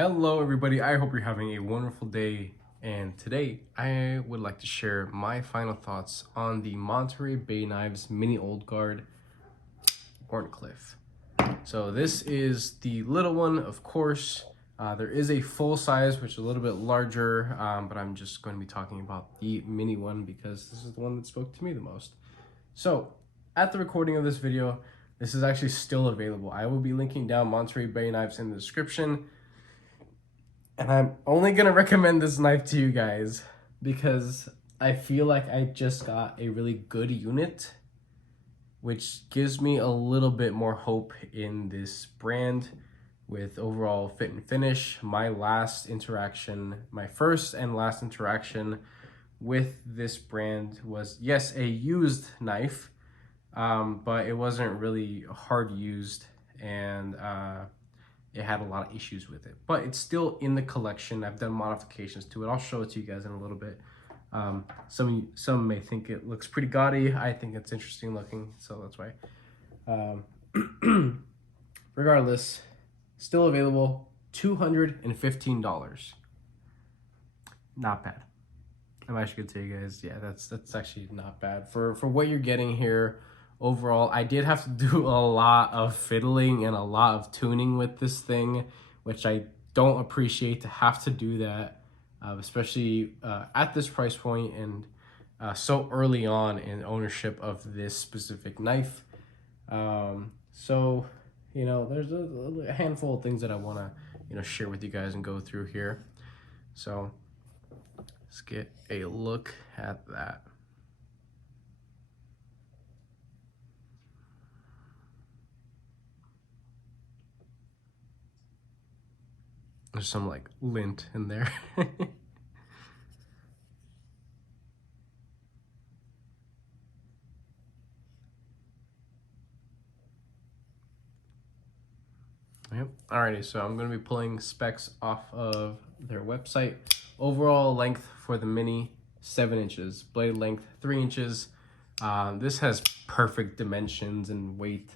Hello everybody, I hope you're having a wonderful day, and today I would like to share my final thoughts on the Monterey Bay Knives Mini Old Guard warnclif. So this is the little one, of course. There is a full size which is a little bit larger, but I'm just going to be talking about the mini one because this is the one that spoke to me the most. So at the recording of this video, this is actually still available. I will be linking down Monterey Bay Knives in the description. And I'm only gonna recommend this knife to you guys because I feel like I just got a really good unit, which gives me a little bit more hope in this brand with overall fit and finish. My first and last interaction with this brand was, yes, a used knife, but it wasn't really hard used, and it had a lot of issues with it, but it's still in the collection. I've done modifications to it. I'll show it to you guys in a little bit. Some may think it looks pretty gaudy. I think it's interesting looking, so that's why. Regardless, still available, $215. Not bad. I'm actually gonna tell you guys, yeah, that's actually not bad for what you're getting here. Overall, I did have to do a lot of fiddling and a lot of tuning with this thing, which I don't appreciate to have to do that, especially at this price point and so early on in ownership of this specific knife. So, you know, there's a handful of things that I want to, share with you guys and go through here. So let's get a look at that. There's some like lint in there. Yep. Alrighty, so I'm going to be pulling specs off of their website. Overall length for the mini, 7 inches. Blade length, 3 inches. This has perfect dimensions and weight.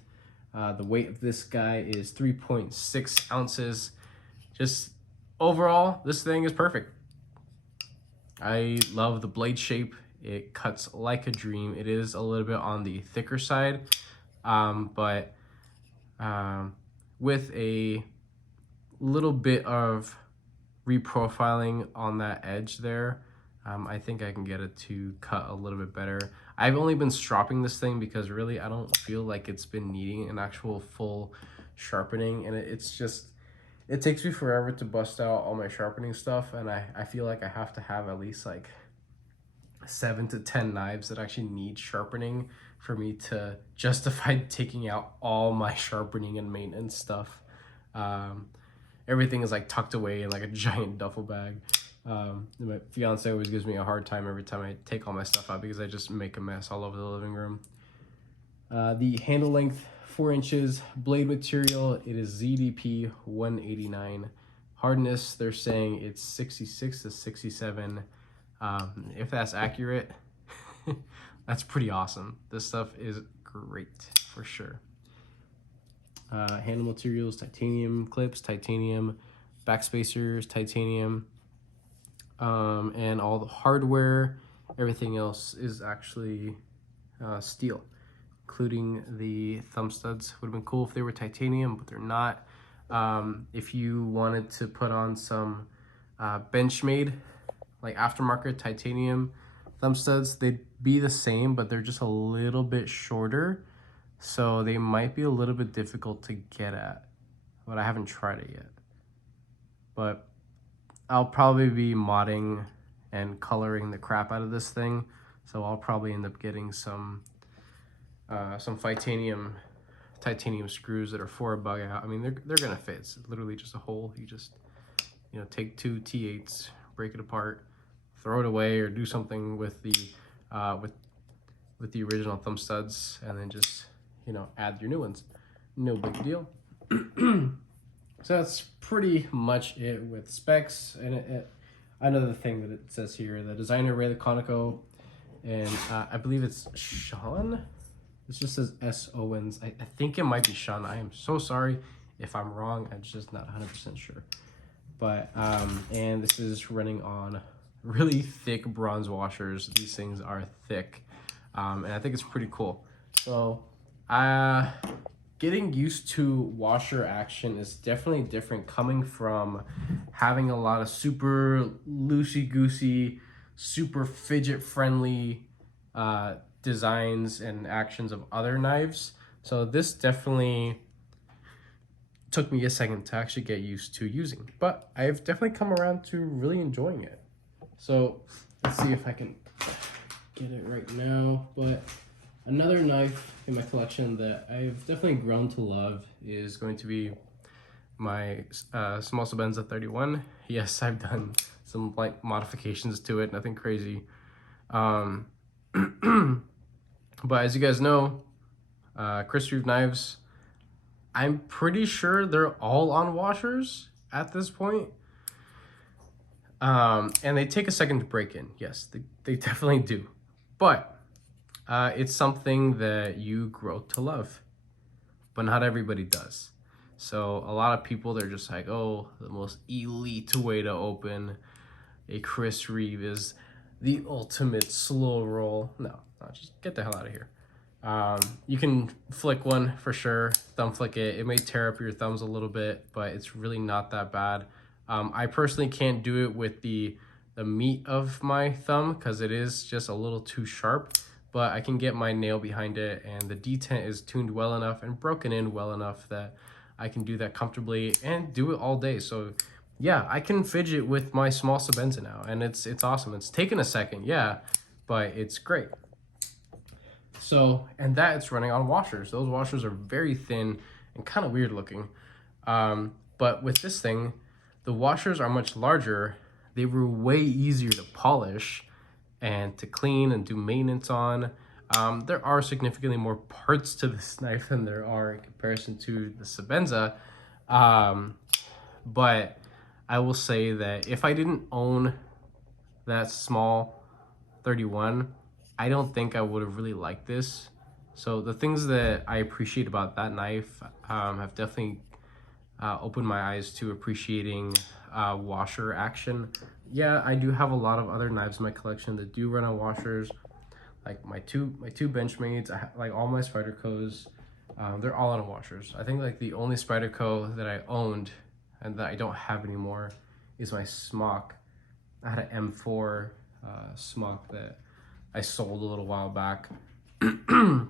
The weight of this guy is 3.6 ounces. Just overall, this thing is perfect. I love the blade shape. It cuts like a dream. It is a little bit on the thicker side, but with a little bit of reprofiling on that edge there, I think I can get it to cut a little bit better. I've only been stropping this thing because really I don't feel like it's been needing an actual full sharpening, and it takes me forever to bust out all my sharpening stuff, and I feel like I have to have at least like 7 to 10 knives that actually need sharpening for me to justify taking out all my sharpening and maintenance stuff. Everything is like tucked away in like a giant duffel bag. My fiance always gives me a hard time every time I take all my stuff out because I just make a mess all over the living room. The handle length, 4 inches. Blade material, it is ZDP 189. Hardness, they're saying it's 66 to 67. If that's accurate, that's pretty awesome. This stuff is great for sure. Handle materials, titanium clips, titanium backspacers, titanium, and all the hardware, everything else is actually steel, including the thumb studs. Would have been cool if they were titanium, but they're not. If you wanted to put on some Benchmade, like aftermarket titanium thumb studs, they'd be the same, but they're just a little bit shorter, so they might be a little bit difficult to get at, but I haven't tried it yet. But I'll probably be modding and coloring the crap out of this thing, so I'll probably end up getting some titanium screws that are for a bug out. I mean, they're gonna fit. It's literally just a hole. You just, take 2 T8s, break it apart, throw it away, or do something with the with the original thumb studs, and then just add your new ones. No big deal. So that's pretty much it with specs. And another thing that it says here, the designer Ray Laconico, and I believe it's Sean. This just says S. Owens. I think it might be Sean. I am so sorry if I'm wrong. I'm just not 100% sure. But and this is running on really thick bronze washers. These things are thick, and I think it's pretty cool. So getting used to washer action is definitely different, coming from having a lot of super loosey-goosey, super fidget friendly designs and actions of other knives. So this definitely took me a second to actually get used to using, but I've definitely come around to really enjoying it. So let's see if I can get it right now. But another knife in my collection that I've definitely grown to love is going to be my small Sebenza 31. Yes, I've done some like modifications to it, nothing crazy. But as you guys know, Chris Reeve knives, I'm pretty sure they're all on washers at this point. And they take a second to break in. Yes, they definitely do. But it's something that you grow to love, but not everybody does. So a lot of people, they're just like, oh, the most elite way to open a Chris Reeve is the ultimate slow roll. No, just get the hell out of here. You can flick one for sure, thumb flick it. It may tear up your thumbs a little bit, but it's really not that bad. I personally can't do it with the meat of my thumb because it is just a little too sharp, but I can get my nail behind it, and the detent is tuned well enough and broken in well enough that I can do that comfortably and do it all day. So yeah, I can fidget with my small Sebenza now, and it's awesome. It's taken a second, yeah, but it's great. So, and that it's running on washers. Those washers are very thin and kind of weird looking. But with this thing, the washers are much larger. They were way easier to polish and to clean and do maintenance on. There are significantly more parts to this knife than there are in comparison to the Sebenza. But I will say that if I didn't own that small 31, I don't think I would have really liked this. So the things that I appreciate about that knife have definitely opened my eyes to appreciating washer action. Yeah, I do have a lot of other knives in my collection that do run on washers, like my two Benchmates. I like all my Spydercos. They're all on washers. I think like the only Spyderco that I owned and that I don't have anymore is my Smock. I had an M4 Smock that I sold a little while back. And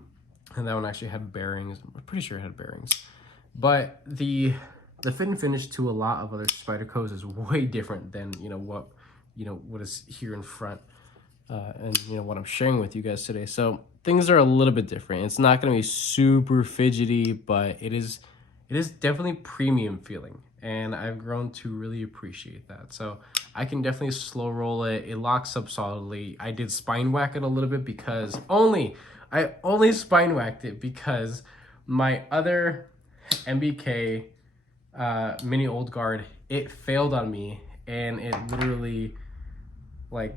that one actually had bearings. I'm pretty sure it had bearings. But the fit and finish to a lot of other Spydercos is way different than what is here in front, and what I'm sharing with you guys today. So things are a little bit different. It's not going to be super fidgety, but it is definitely premium feeling, and I've grown to really appreciate that. So I can definitely slow roll it. It locks up solidly. I did spine whack it a little bit because I only spine whacked it because my other MBK mini old guard, it failed on me, and it literally like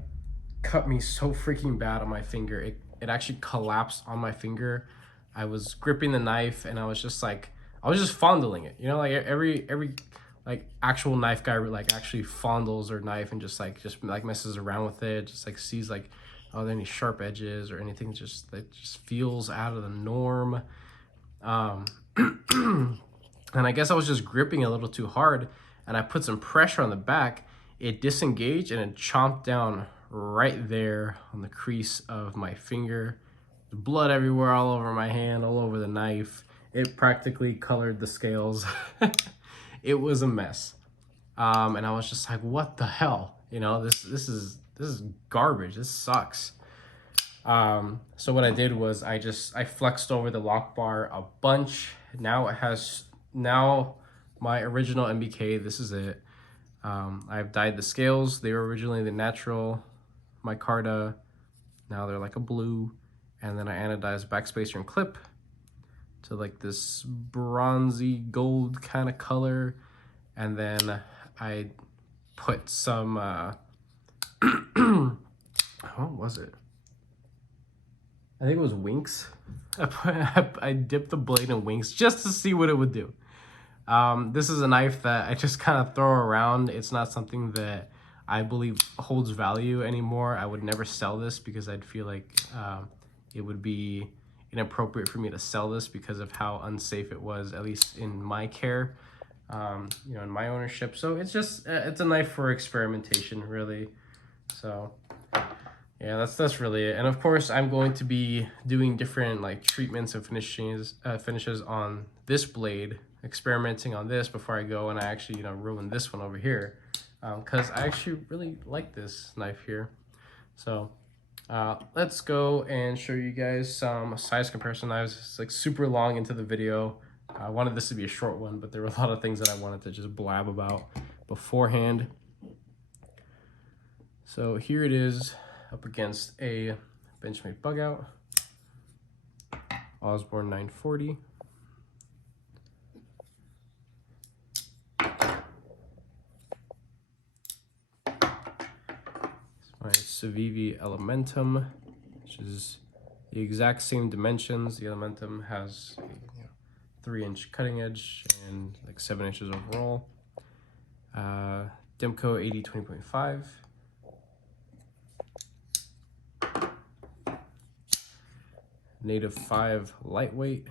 cut me so freaking bad on my finger. It actually collapsed on my finger. I was gripping the knife and I was just fondling it. Like every like actual knife guy like actually fondles their knife and just messes around with it, just like sees like, are there any sharp edges or anything that just feels out of the norm. And I guess I was just gripping a little too hard, and I put some pressure on the back. It disengaged and it chomped down right there on the crease of my finger. Blood everywhere, all over my hand, all over the knife. It practically colored the scales. It was a mess. And I was just like, what the hell? This is garbage. This sucks. So what I did was I flexed over the lock bar a bunch. Now my original MBK, this is it. I've dyed the scales. They were originally the natural micarta. Now they're like a blue. And then I anodized backspacer and clip to like this bronzy gold kind of color. And then I put some, what was it? I think it was Winks. I dipped the blade in Winks just to see what it would do. This is a knife that I just kind of throw around. It's not something that I believe holds value anymore. I would never sell this because I'd feel like it would be inappropriate for me to sell this because of how unsafe it was, at least in my care, you know, in my ownership. So it's just, it's a knife for experimentation, really. So yeah, that's really it. And of course, I'm going to be doing different like treatments and finishes on this blade, experimenting on this before I go and I actually, you know, ruin this one over here, because I actually really like this knife here. So let's go and show you guys some size comparison knives. It's like super long into the video. I wanted this to be a short one, but there were a lot of things that I wanted to just blab about beforehand. So here it is up against a Benchmade bug out, Osborne 940. My Civivi Elementum, which is the exact same dimensions. The Elementum has a 3-inch cutting edge and like 7 inches overall. Demco 80-20.5. Native 5 lightweight,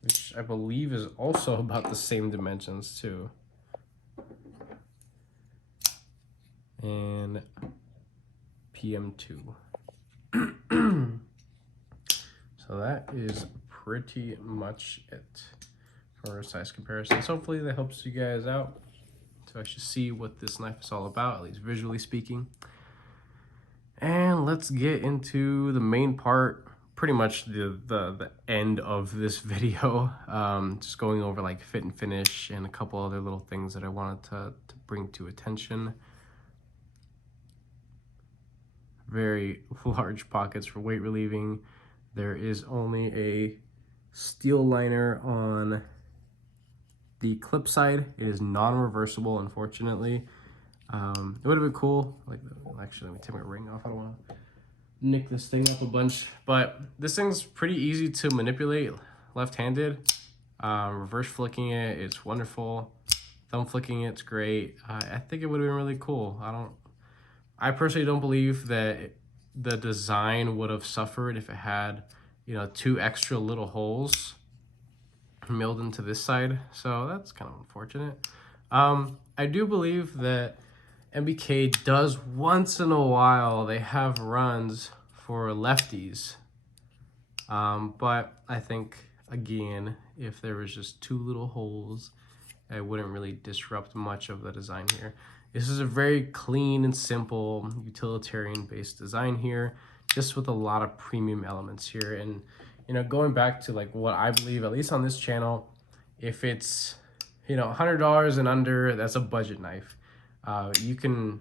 which I believe is also about the same dimensions too. And PM2. So that is pretty much it for size comparisons. Hopefully that helps you guys out to actually see what this knife is all about, at least visually speaking. And let's get into the main part, pretty much the end of this video. Just going over like fit and finish and a couple other little things that I wanted to bring to attention. Very large pockets for weight relieving. There is only a steel liner on the clip side. It is non-reversible, unfortunately. It would have been cool. Like, actually, let me take my ring off. I don't want to nick this thing up a bunch. But this thing's pretty easy to manipulate left-handed. Reverse flicking it, it's wonderful. Thumb flicking it's great. I think it would have been really cool. I personally don't believe that the design would have suffered if it had, you know, 2 extra little holes milled into this side. So that's kind of unfortunate. I do believe that MBK does once in a while, they have runs for lefties. But I think, again, if there was just 2 little holes, it wouldn't really disrupt much of the design here. This is a very clean and simple utilitarian-based design here, just with a lot of premium elements here. And, you know, going back to like what I believe, at least on this channel, if it's, you know, $100 and under, that's a budget knife. You can,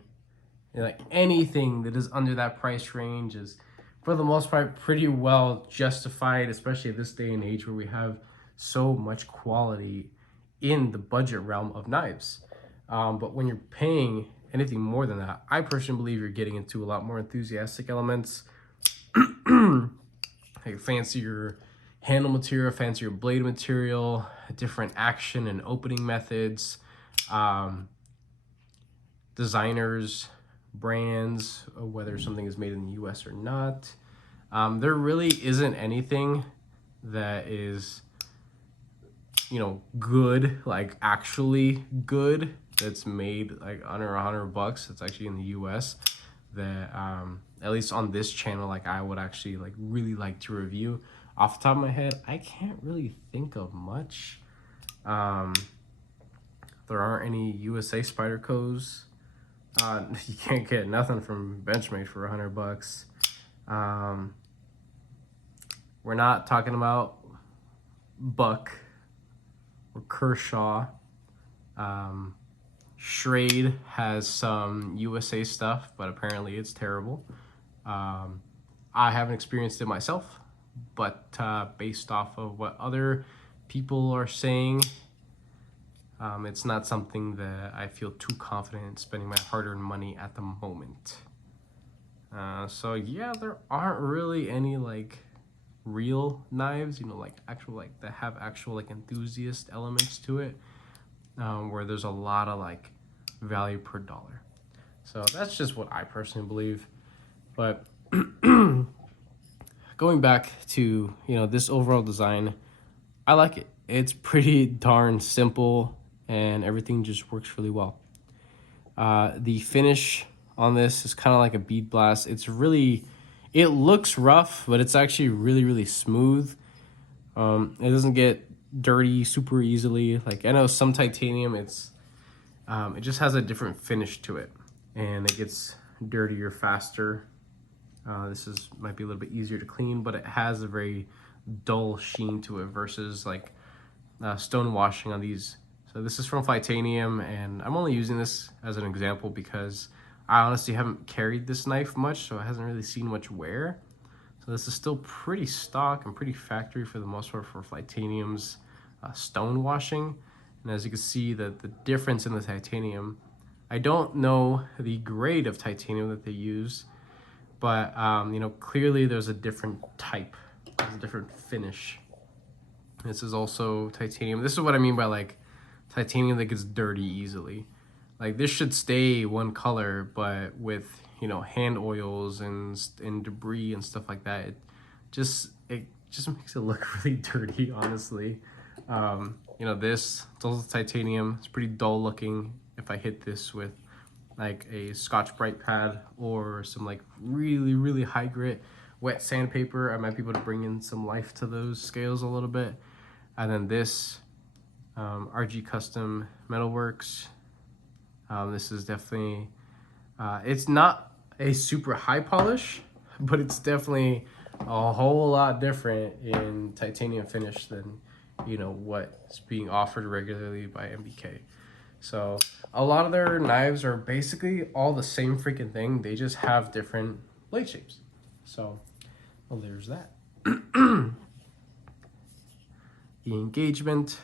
you know, like anything that is under that price range is, for the most part, pretty well justified, especially at this day and age where we have so much quality in the budget realm of knives. But when you're paying anything more than that, I personally believe you're getting into a lot more enthusiastic elements, like fancier handle material, fancier blade material, different action and opening methods, designers, brands, whether something is made in the US or not. There really isn't anything that is, you know, good, like actually good, that's made like under $100. It's actually in the US that at least on this channel, like I would actually like really like to review. Off the top of my head, I can't really think of much. There aren't any USA Spydercos. You can't get nothing from Benchmade for $100. We're not talking about Buck or Kershaw. Schrade has some USA stuff, but apparently it's terrible. I haven't experienced it myself, but based off of what other people are saying, it's not something that I feel too confident in spending my hard-earned money at the moment. So yeah, there aren't really any like real knives, you know, like actual, like that have actual like enthusiast elements to it, where there's a lot of like value per dollar. So that's just what I personally believe. But going back to, you know, this overall design, I like it. It's pretty darn simple and everything just works really well. The finish on this is kind of like a bead blast. It looks rough, but it's actually really smooth. It doesn't get dirty super easily. Like I know some titanium, it just has a different finish to it, and it gets dirtier faster. This might be a little bit easier to clean, but it has a very dull sheen to it versus like stone washing on these. So this is from Titanium, and I'm only using this as an example because I honestly haven't carried this knife much, so it hasn't really seen much wear. So this is still pretty stock and pretty factory for the most part for Titanium's stone washing. And as you can see, the difference in the titanium, I don't know the grade of titanium that they use, but you know, clearly there's a different type, there's a different finish. This is also titanium. This is what I mean by like titanium that gets dirty easily. Like this should stay one color, but with, you know, hand oils and debris and stuff like that, it just makes it look really dirty, honestly. You know, it's also titanium. It's pretty dull looking. If I hit this with like a Scotch-Brite pad or some like really high grit wet sandpaper, I might be able to bring in some life to those scales a little bit. And then this RG Custom Metalworks. This is definitely, it's not a super high polish, but it's definitely a whole lot different in titanium finish than, you know, what's being offered regularly by MBK. So a lot of their knives are basically all the same freaking thing. They just have different blade shapes. So, well, there's that. The engagement,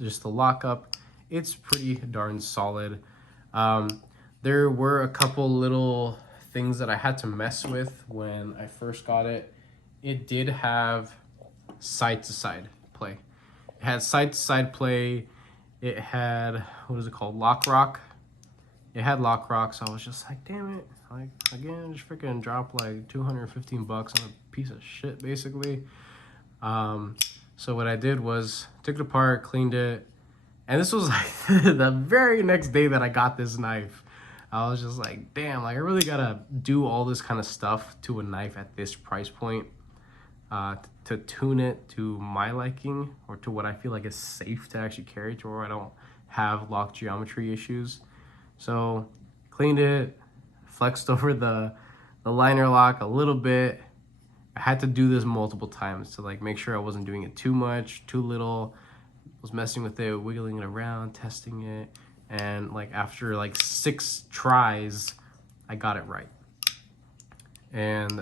just the lockup, it's pretty darn solid. There were a couple little things that I had to mess with when I first got it. It did have side-to-side play. It had side-to-side play. It had, what is it called, lock rock. It had lock rock, so I was just like, damn it. Like, again, just freaking dropped like 215 bucks on a piece of shit, basically. So what I did was took it apart, cleaned it, and this was like the very next day that I got this knife. I was just like, damn, like I really gotta do all this kind of stuff to a knife at this price point to tune it to my liking or to what I feel like is safe to actually carry, to where I don't have lock geometry issues. So cleaned it, flexed over the liner lock a little bit. I had to do this multiple times to like make sure I wasn't doing it too much, too little. Was messing with it, wiggling it around, testing it, and like after like 6 tries, I got it right. And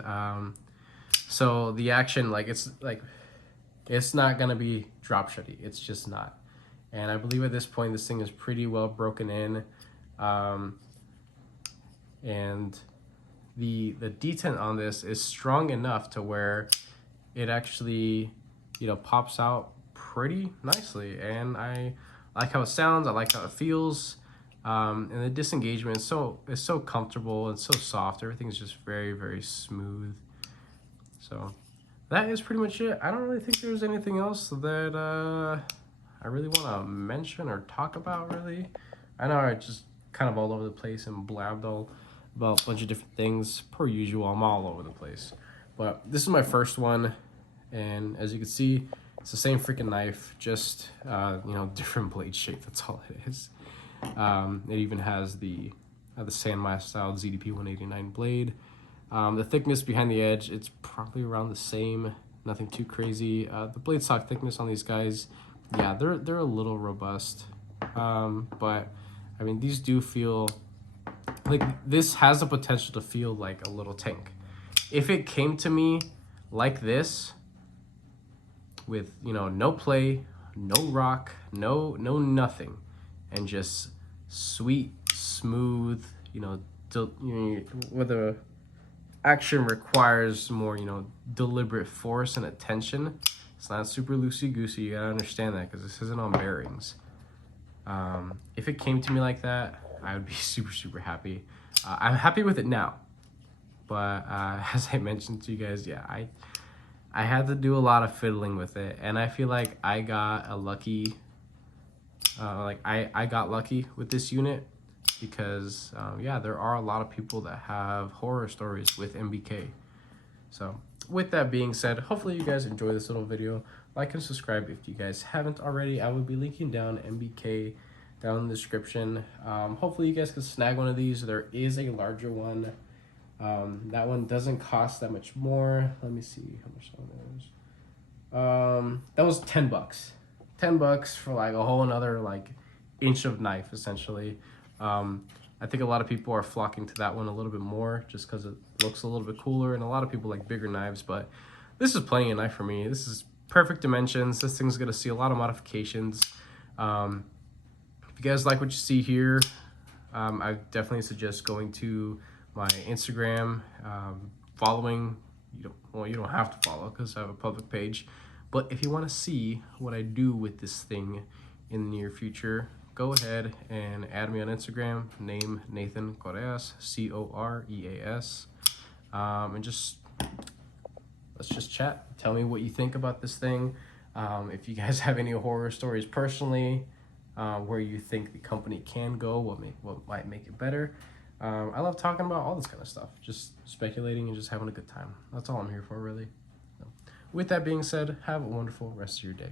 so the action, like it's not gonna be drop shutty. It's just not. And I believe at this point this thing is pretty well broken in, and the detent on this is strong enough to where it actually, you know, pops out pretty nicely. And I like how it sounds, I like how it feels, and the disengagement is so comfortable and so soft. Everything's just very smooth. So that is pretty much it. I don't really think there's anything else that I really want to mention or talk about, really. I know I just kind of all over the place and blabbed all about a bunch of different things. Per usual, I'm all over the place. But this is my first one, and as you can see, it's the same freaking knife, just you know, different blade shape. That's all it is. It even has the Sandmine style ZDP 189 blade. The thickness behind the edge, it's probably around the same. Nothing too crazy. The blade stock thickness on these guys, yeah, they're a little robust. But I mean, these do feel like, this has the potential to feel like a little tank. If it came to me like this, with, you know, no play, no rock, no nothing, and just sweet, smooth, you know, with a action requires more, you know, deliberate force and attention. It's not super loosey-goosey. You gotta understand that because this isn't on bearings. If it came to me like that, I would be super, super happy. I'm happy with it now. But as I mentioned to you guys, yeah, I had to do a lot of fiddling with it. And I feel like I got a lucky, I got lucky with this unit because, yeah, there are a lot of people that have horror stories with MBK. So with that being said, hopefully you guys enjoy this little video. Like and subscribe if you guys haven't already. I will be linking down MBK down in the description. Hopefully you guys can snag one of these. There is a larger one. That one doesn't cost that much more. Let me see how much that one is. That was $10. $10 for like a whole another like inch of knife essentially. I think a lot of people are flocking to that one a little bit more just because it looks a little bit cooler, and a lot of people like bigger knives, but this is plenty of knife for me. This is perfect dimensions. This thing's gonna see a lot of modifications. If you guys like what you see here, I definitely suggest going to my Instagram, following. You don't have to follow because I have a public page, but if you want to see what I do with this thing in the near future, go ahead and add me on Instagram, name Nathan Correas, Coreas, and let's just chat. Tell me what you think about this thing. If you guys have any horror stories personally, where you think the company can go, what might make it better. I love talking about all this kind of stuff, just speculating and just having a good time. That's all I'm here for, really. So, with that being said, have a wonderful rest of your day.